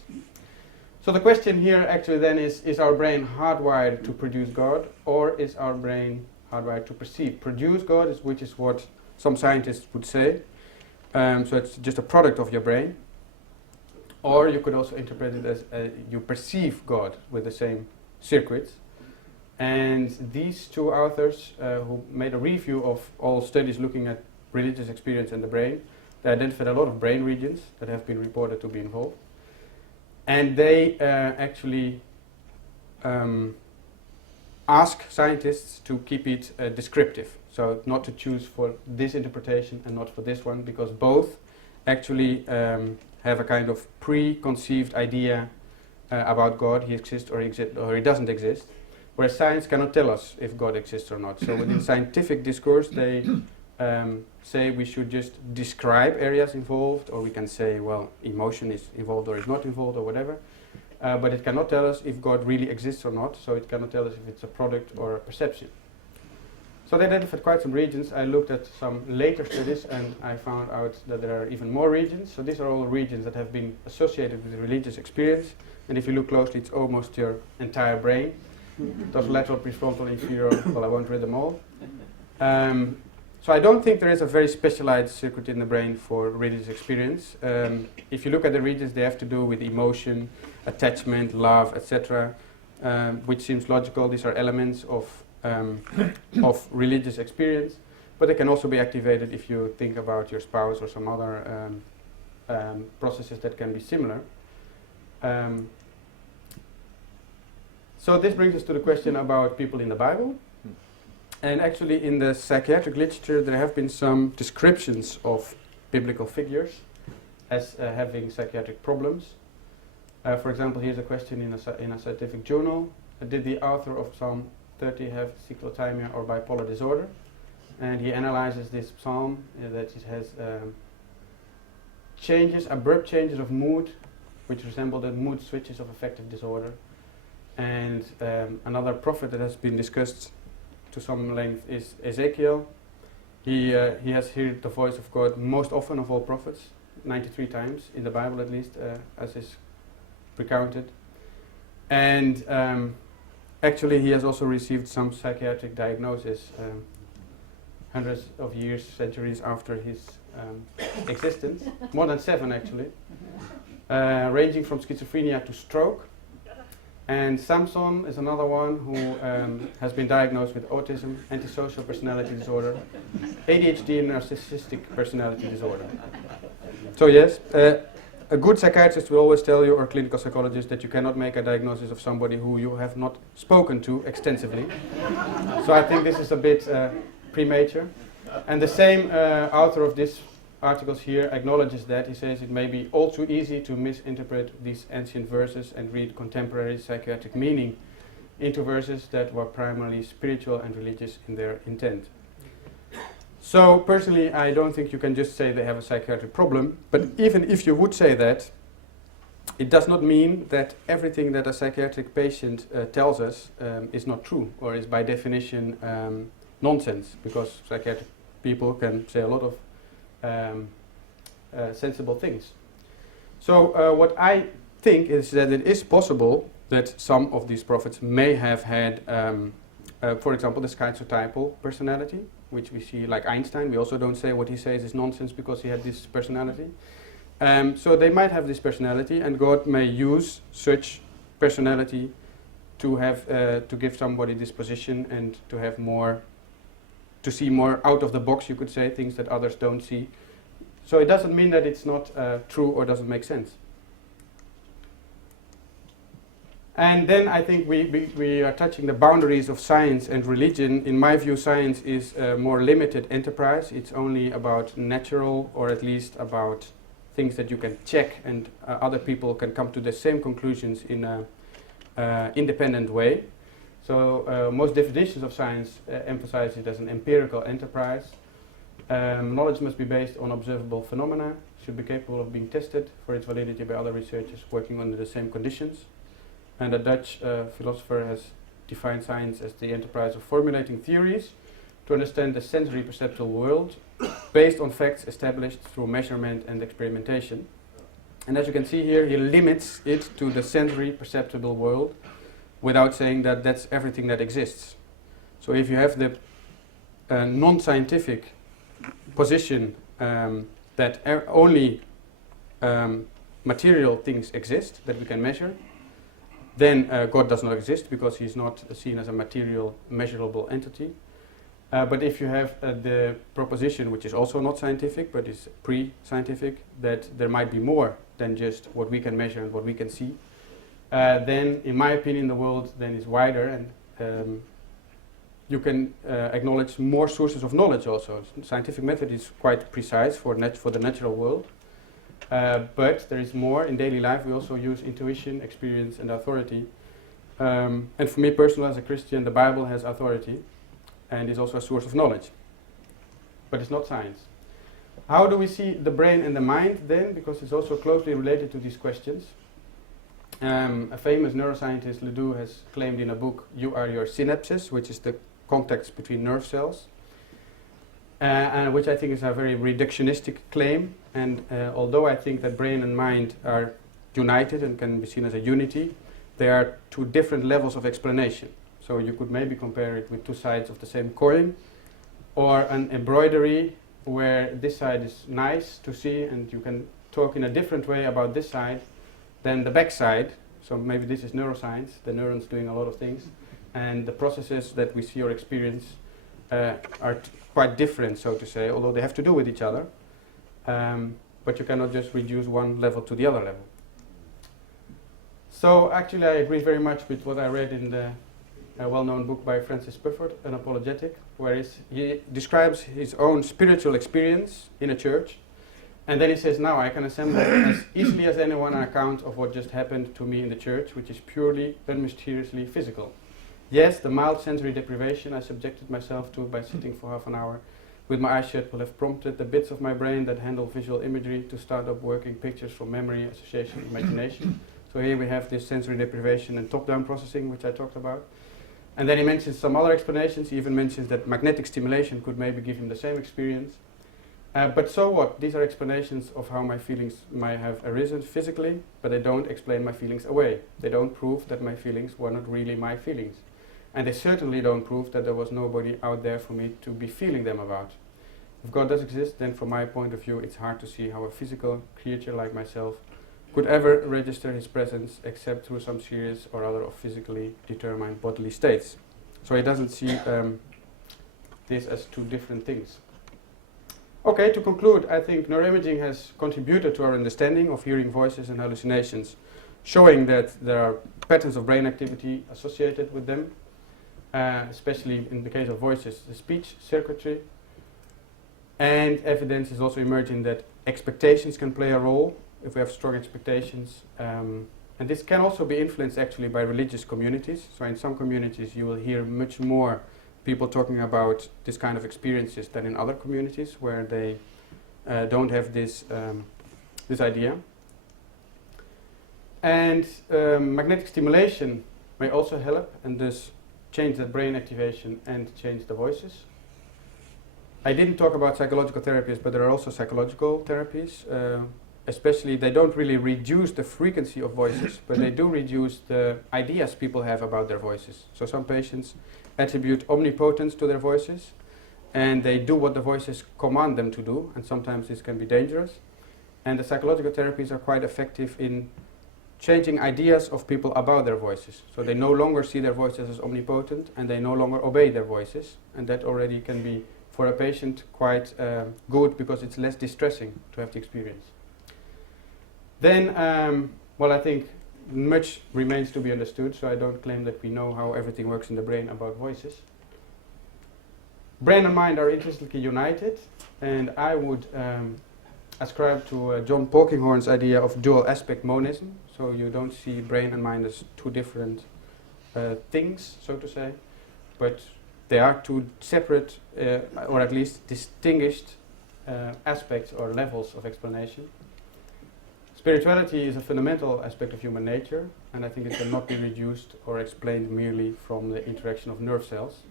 So the question here actually then is our brain hardwired to produce God, or is our brain hardwired to perceive? Produce God, which is what some scientists would say. So it's just a product of your brain. Or you could also interpret it as you perceive God with the same circuits. And these two authors who made a review of all studies looking at religious experience and the brain, they identified a lot of brain regions that have been reported to be involved. And they actually ask scientists to keep it descriptive. So not to choose for this interpretation and not for this one, because both actually have a kind of preconceived idea about God. He exists or he doesn't exist. Whereas science cannot tell us if God exists or not. So within scientific discourse, they say we should just describe areas involved, or we can say, well, emotion is involved or is not involved or whatever. But it cannot tell us if God really exists or not, so it cannot tell us if it's a product or a perception. So they identified quite some regions. I looked at some later studies and I found out that there are even more regions. So these are all regions that have been associated with religious experience. And if you look closely, it's almost your entire brain. Dorsolateral, prefrontal, inferior, well, I won't read them all. So I don't think there is a very specialized circuit in the brain for religious experience. If you look at the regions, they have to do with emotion, attachment, love, etc., which seems logical. These are elements of religious experience, but they can also be activated if you think about your spouse or some other processes that can be similar. So this brings us to the question about people in the Bible. And actually in the psychiatric literature there have been some descriptions of biblical figures as having psychiatric problems. For example, here's a question in a scientific journal. Did the author of Psalm 30 have cyclothymia or bipolar disorder? and he analyzes this psalm, that it has abrupt changes of mood, which resemble the mood switches of affective disorder. And another prophet that has been discussed to some length is Ezekiel. He has heard the voice of God most often of all prophets, 93 times in the Bible at least, as is recounted. And actually he has also received some psychiatric diagnosis hundreds of years, centuries after his existence, more than 7 actually, ranging from schizophrenia to stroke. And Samson is another one who has been diagnosed with autism, antisocial personality disorder, ADHD and narcissistic personality disorder. So yes, a good psychiatrist will always tell you, or clinical psychologist, that you cannot make a diagnosis of somebody who you have not spoken to extensively. So I think this is a bit premature. And the same author of this articles here acknowledges that. He says it may be all too easy to misinterpret these ancient verses and read contemporary psychiatric meaning into verses that were primarily spiritual and religious in their intent. So personally, I don't think you can just say they have a psychiatric problem, but even if you would say that, it does not mean that everything that a psychiatric patient tells us is not true, or is by definition nonsense, because psychiatric people can say a lot of sensible things. So what I think is that it is possible that some of these prophets may have had, for example, the schizotypal personality, which we see like Einstein. We also don't say what he says is nonsense because he had this personality. So they might have this personality, and God may use such personality to have to give somebody this position and to have more, to see more out of the box, you could say, things that others don't see. So it doesn't mean that it's not true or doesn't make sense. And then I think we are touching the boundaries of science and religion. In my view, science is a more limited enterprise. It's only about natural, or at least about things that you can check, and other people can come to the same conclusions in an independent way. So most definitions of science emphasize it as an empirical enterprise. Knowledge must be based on observable phenomena, should be capable of being tested for its validity by other researchers working under the same conditions. And a Dutch philosopher has defined science as the enterprise of formulating theories to understand the sensory perceptual world based on facts established through measurement and experimentation. And as you can see here, he limits it to the sensory perceptible world without saying that that's everything that exists. So if you have the non-scientific position that only material things exist that we can measure, then God does not exist because he's not seen as a material, measurable entity. But if you have the proposition, which is also not scientific, but is pre-scientific, that there might be more than just what we can measure and what we can see, then, in my opinion, the world then is wider, and you can acknowledge more sources of knowledge also. Scientific method is quite precise for the natural world. But there is more. In daily life we also use intuition, experience and authority. And for me personally, as a Christian, the Bible has authority and is also a source of knowledge. But it's not science. How do we see the brain and the mind then? Because it's also closely related to these questions. A famous neuroscientist, Ledoux, has claimed in a book, "You are your synapses," which is the contacts between nerve cells. And which I think is a very reductionistic claim, and although I think that brain and mind are united and can be seen as a unity, they are two different levels of explanation. So you could maybe compare it with two sides of the same coin, or an embroidery where this side is nice to see and you can talk in a different way about this side than the back side. So maybe this is neuroscience, the neurons doing a lot of things, and the processes that we see or experience are quite different, so to say, although they have to do with each other. But you cannot just reduce one level to the other level. So actually I agree very much with what I read in the well-known book by Francis Pufford, An Apologetic, where he describes his own spiritual experience in a church, and then he says, now I can assemble as easily as anyone an account of what just happened to me in the church, which is purely, unmysteriously physical. Yes, the mild sensory deprivation I subjected myself to by sitting for half an hour with my eyes shut will have prompted the bits of my brain that handle visual imagery to start up working pictures from memory, association, imagination. So here we have this sensory deprivation and top-down processing, which I talked about. And then he mentions some other explanations. He even mentions that magnetic stimulation could maybe give him the same experience. But so what? These are explanations of how my feelings might have arisen physically, but they don't explain my feelings away. They don't prove that my feelings were not really my feelings. And they certainly don't prove that there was nobody out there for me to be feeling them about. If God does exist, then from my point of view, it's hard to see how a physical creature like myself could ever register his presence except through some series or other of physically determined bodily states. So he doesn't see this as two different things. Okay, to conclude, I think neuroimaging has contributed to our understanding of hearing voices and hallucinations, showing that there are patterns of brain activity associated with them, especially in the case of voices, the speech circuitry. And evidence is also emerging that expectations can play a role if we have strong expectations. And this can also be influenced actually by religious communities. So in some communities you will hear much more people talking about this kind of experiences than in other communities where they don't have this, this idea. And magnetic stimulation may also help and thus change the brain activation and change the voices. I didn't talk about psychological therapies, but there are also psychological therapies. Especially, they don't really reduce the frequency of voices, but they do reduce the ideas people have about their voices. So some patients attribute omnipotence to their voices, and they do what the voices command them to do, and sometimes this can be dangerous. And the psychological therapies are quite effective in changing ideas of people about their voices. So they no longer see their voices as omnipotent, and they no longer obey their voices, and that already can be, for a patient, quite good because it's less distressing to have the experience. Then, well, I think much remains to be understood, so I don't claim that we know how everything works in the brain about voices. Brain and mind are intrinsically united, and I would ascribe to John Polkinghorne's idea of dual aspect monism, so you don't see brain and mind as two different things, so to say, but they are two separate, or at least distinguished aspects or levels of explanation. Spirituality is a fundamental aspect of human nature, and I think it cannot be reduced or explained merely from the interaction of nerve cells.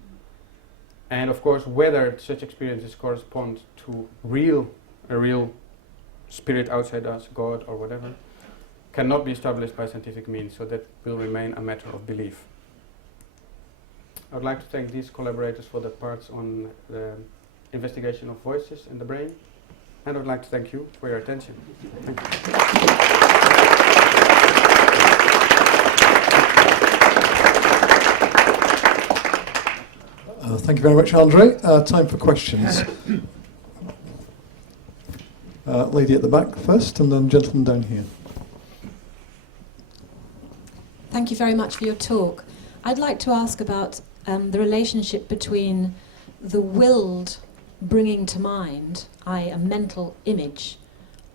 And of course, whether such experiences correspond to a real spirit outside us, God or whatever, cannot be established by scientific means, so that will remain a matter of belief. I would like to thank these collaborators for their parts on the investigation of voices in the brain. And I would like to thank you for your attention. Thank you. Thank you very much, Andre. Time for questions. Lady at the back first, and then gentleman down here. Thank you very much for your talk. I'd like to ask about the relationship between the willed bringing to mind, i.e. a mental image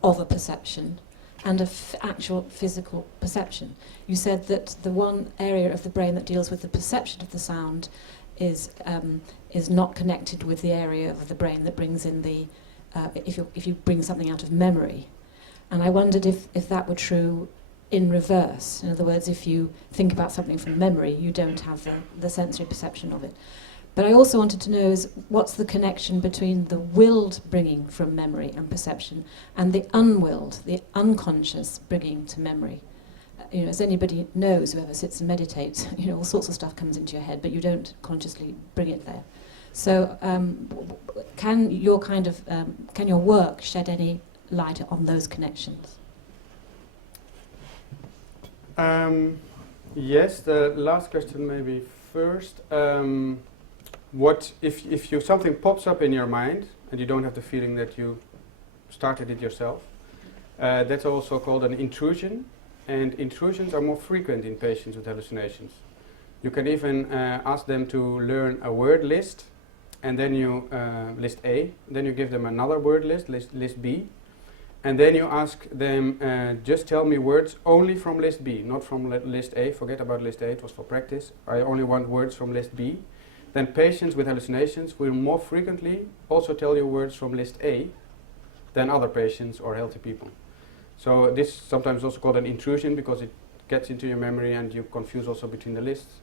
of a perception, and actual physical perception. You said that the one area of the brain that deals with the perception of the sound is not connected with the area of the brain that brings in the, if you bring something out of memory. And I wondered if that were true in reverse. In other words, if you think about something from memory, you don't have the sensory perception of it. But I also wanted to know is what's the connection between the willed bringing from memory and perception and the unwilled, the unconscious bringing to memory. As anybody knows, whoever sits and meditates, all sorts of stuff comes into your head, but you don't consciously bring it there. So can your work shed any light on those connections? Yes, the last question maybe first. What if something pops up in your mind and you don't have the feeling that you started it yourself? That's also called an intrusion, and intrusions are more frequent in patients with hallucinations. You can even ask them to learn a word list, and then you list A, then you give them another word list, list B, And then you ask them, just tell me words only from list B, not from list A. Forget about list A, it was for practice. I only want words from list B. Then patients with hallucinations will more frequently also tell you words from list A than other patients or healthy people. So this is sometimes also called an intrusion because it gets into your memory and you confuse also between the lists.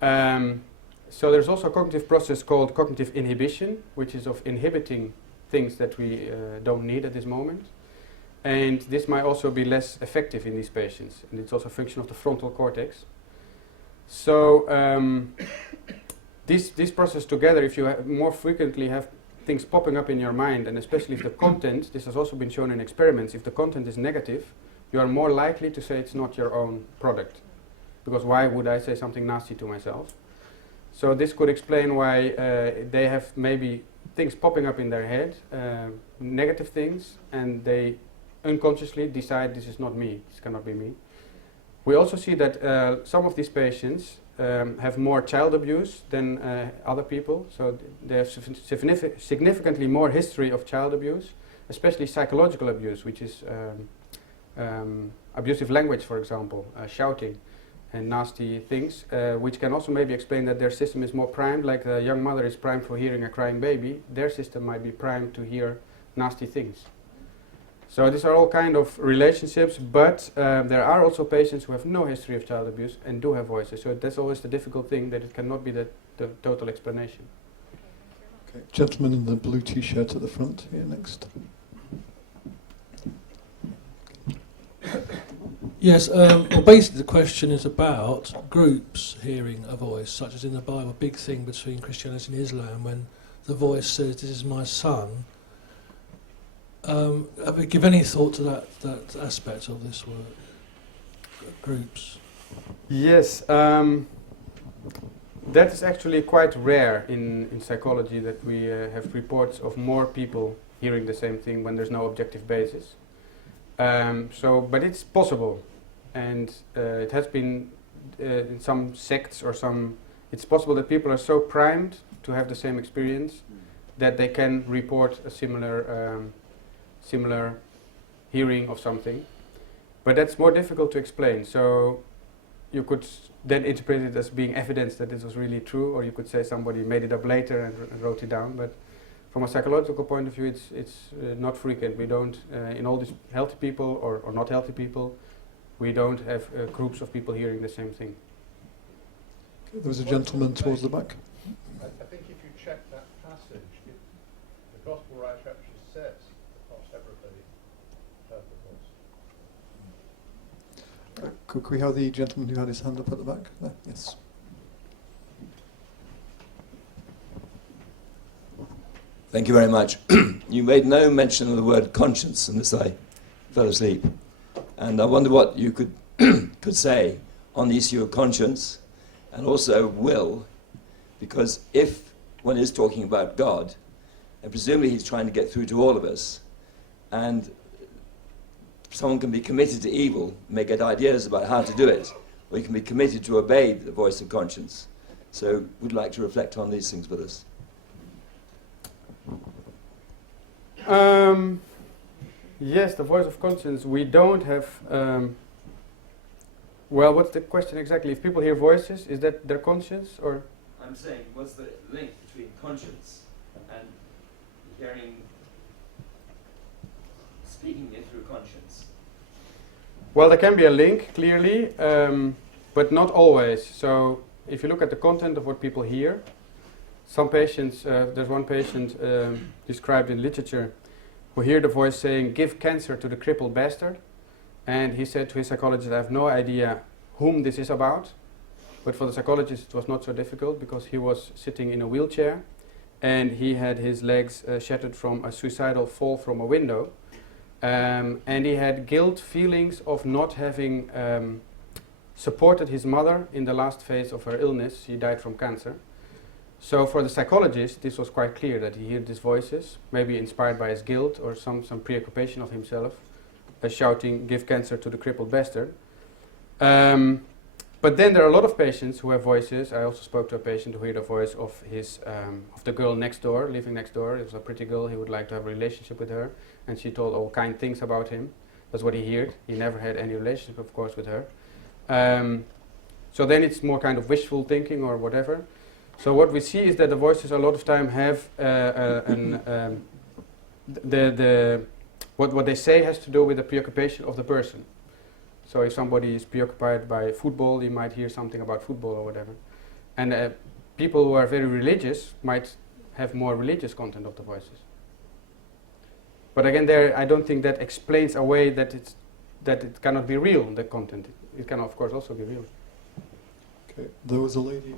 So there's also a cognitive process called cognitive inhibition, which is of inhibiting things that we don't need at this moment. And this might also be less effective in these patients. And it's also a function of the frontal cortex. So this process together, if you more frequently have things popping up in your mind, and especially if the content, this has also been shown in experiments, if the content is negative, you are more likely to say it's not your own product. Because why would I say something nasty to myself? So this could explain why they have maybe things popping up in their head, negative things, and they unconsciously decide this is not me, this cannot be me. We also see that some of these patients have more child abuse than other people, so they have significantly more history of child abuse, especially psychological abuse, which is abusive language, for example, shouting and nasty things, which can also maybe explain that their system is more primed, like the young mother is primed for hearing a crying baby, their system might be primed to hear nasty things. So these are all kind of relationships, but there are also patients who have no history of child abuse and do have voices. So that's always the difficult thing, that it cannot be the total explanation. Okay. Gentleman in the blue t-shirt at the front here next. Yes, well, basically the question is about groups hearing a voice, such as in the Bible, a big thing between Christianity and Islam, when the voice says, "This is my son." Have you give any thought to that aspect of this work, groups? Yes, that is actually quite rare in psychology, that we have reports of more people hearing the same thing when there's no objective basis. But it's possible, and it has been in some sects or some. It's possible that people are so primed to have the same experience that they can report a similar hearing of something, but that's more difficult to explain. So you could then interpret it as being evidence that this was really true, or you could say somebody made it up later and wrote it down. But from a psychological point of view, it's not frequent. We don't, in all these healthy people or not healthy people, we don't have groups of people hearing the same thing. There was a gentleman towards the back. I think if you check that passage, the Gospel writer actually says that not everybody heard the voice. Could we have the gentleman who had his hand up at the back? There, yes. Thank you very much. You made no mention of the word conscience unless I fell asleep. And I wonder what you could could say on the issue of conscience and also will, because if one is talking about God, and presumably he's trying to get through to all of us, and someone can be committed to evil, may get ideas about how to do it, or you can be committed to obey the voice of conscience. So would like to reflect on these things with us. Yes, the voice of conscience. We don't have. Well, what's the question exactly? If people hear voices, is that their conscience, or? I'm saying, what's the link between conscience and speaking it through conscience? Well, there can be a link, clearly, but not always. So, if you look at the content of what people hear, some patients, there's one patient described in literature who hear the voice saying, "Give cancer to the crippled bastard." And he said to his psychologist, "I have no idea whom this is about." But for the psychologist it was not so difficult, because he was sitting in a wheelchair and he had his legs shattered from a suicidal fall from a window. And he had guilt feelings of not having supported his mother in the last phase of her illness. She died from cancer. So for the psychologist, this was quite clear that he heard these voices, maybe inspired by his guilt or some preoccupation of himself, shouting, "Give cancer to the crippled bastard." But then there are a lot of patients who have voices. I also spoke to a patient who heard the voice of his of the girl next door, living next door. It was a pretty girl. He would like to have a relationship with her. and she told all kind things about him. That's what he heard. He never had any relationship, of course, with her. So then it's more kind of wishful thinking or whatever. So what we see is that the voices a lot of time have what they say has to do with the preoccupation of the person. So if somebody is preoccupied by football, you might hear something about football or whatever. And people who are very religious might have more religious content of the voices. But again, there I don't think that explains away that it cannot be real, the content. It can of course also be real. Okay, there was a lady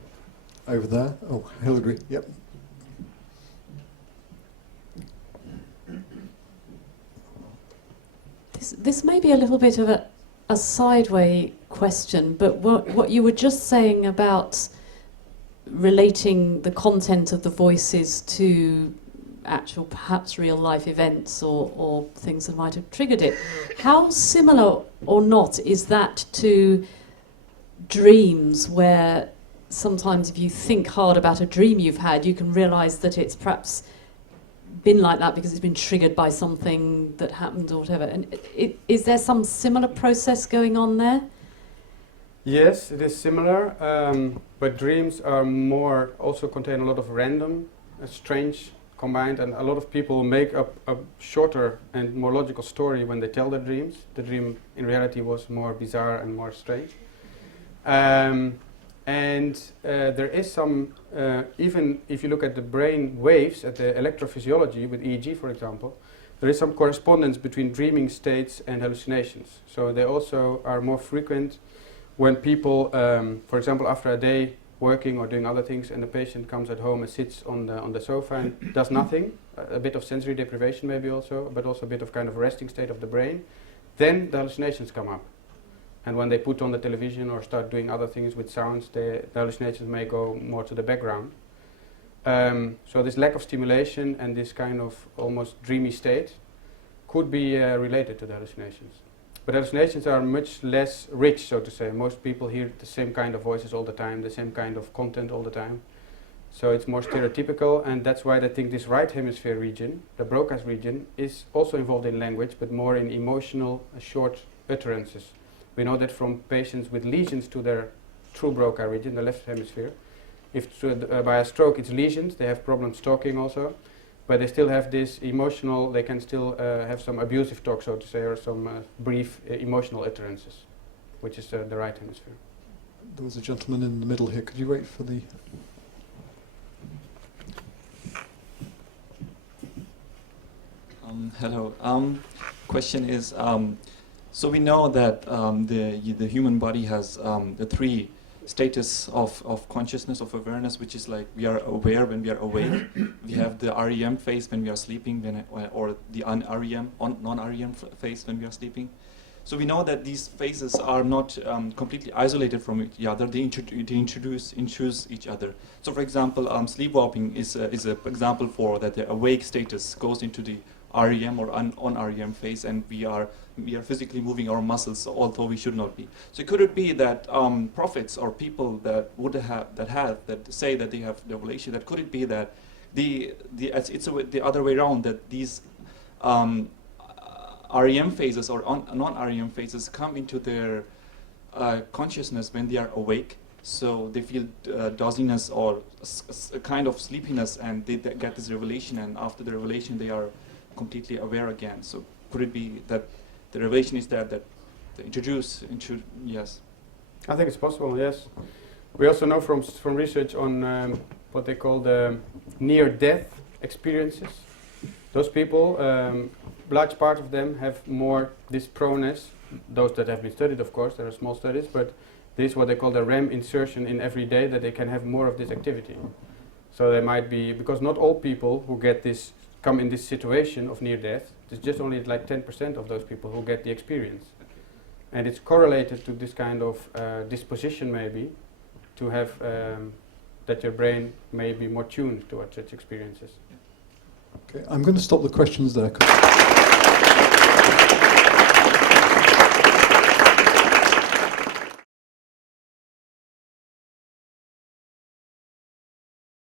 over there. Oh, Hilary, yep. This may be a little bit of a sideway question, but what you were just saying about relating the content of the voices to actual, perhaps real life events or things that might have triggered it, how similar or not is that to dreams, where sometimes if you think hard about a dream you've had, you can realise that it's perhaps been like that because it's been triggered by something that happened or whatever. And is there some similar process going on there? Yes, it is similar, but dreams are more, also contain a lot of random, strange combined, and a lot of people make up a shorter and more logical story when they tell their dreams. The dream in reality was more bizarre and more strange. There is some, even if you look at the brain waves, at the electrophysiology with EEG, for example, there is some correspondence between dreaming states and hallucinations. So they also are more frequent when people, for example, after a day working or doing other things, and the patient comes at home and sits on the sofa and does nothing, a bit of sensory deprivation maybe also, but also a bit of kind of resting state of the brain, then the hallucinations come up. And when they put on the television or start doing other things with sounds, the hallucinations may go more to the background. So this lack of stimulation and this kind of almost dreamy state could be related to the hallucinations. But hallucinations are much less rich, so to say. Most people hear the same kind of voices all the time, the same kind of content all the time. So it's more stereotypical, and that's why I think this right hemisphere region, the Broca's region, is also involved in language, but more in emotional, short utterances. We know that from patients with lesions to their true Broca region, the left hemisphere. If by a stroke it's lesions, they have problems talking also, but they still have this emotional, they can still have some abusive talk, so to say, or some brief emotional utterances, which is the right hemisphere. There was a gentleman in the middle here. Could you wait for the... Hello. Question is, so we know that the human body has the three status of consciousness, of awareness, which is like we are aware when we are awake. We have the REM phase when we are sleeping, or the non-REM phase when we are sleeping. So we know that these phases are not completely isolated from each other. They introduce each other. So, for example, sleepwalking is an example for that. The awake status goes into the REM or non-REM phase, and we are physically moving our muscles, although we should not be. So could it be that prophets or people that say that they have revelation, that could it be that it's the other way around, that these REM phases or non-REM phases come into their consciousness when they are awake, so they feel dizziness or a kind of sleepiness, and they get this revelation, and after the revelation they are completely aware again. So could it be that the revelation is that they yes? I think it's possible, yes. We also know from research on what they call the near-death experiences. Those people, large part of them have more this proneness. Those that have been studied, of course, there are small studies, but this is what they call the REM insertion in every day, that they can have more of this activity. So they might be, because not all people who get this come in this situation of near death, it's just only like 10% of those people who get the experience. And it's correlated to this kind of disposition maybe, to have that your brain may be more tuned towards such experiences. Okay, I'm going to stop the questions there.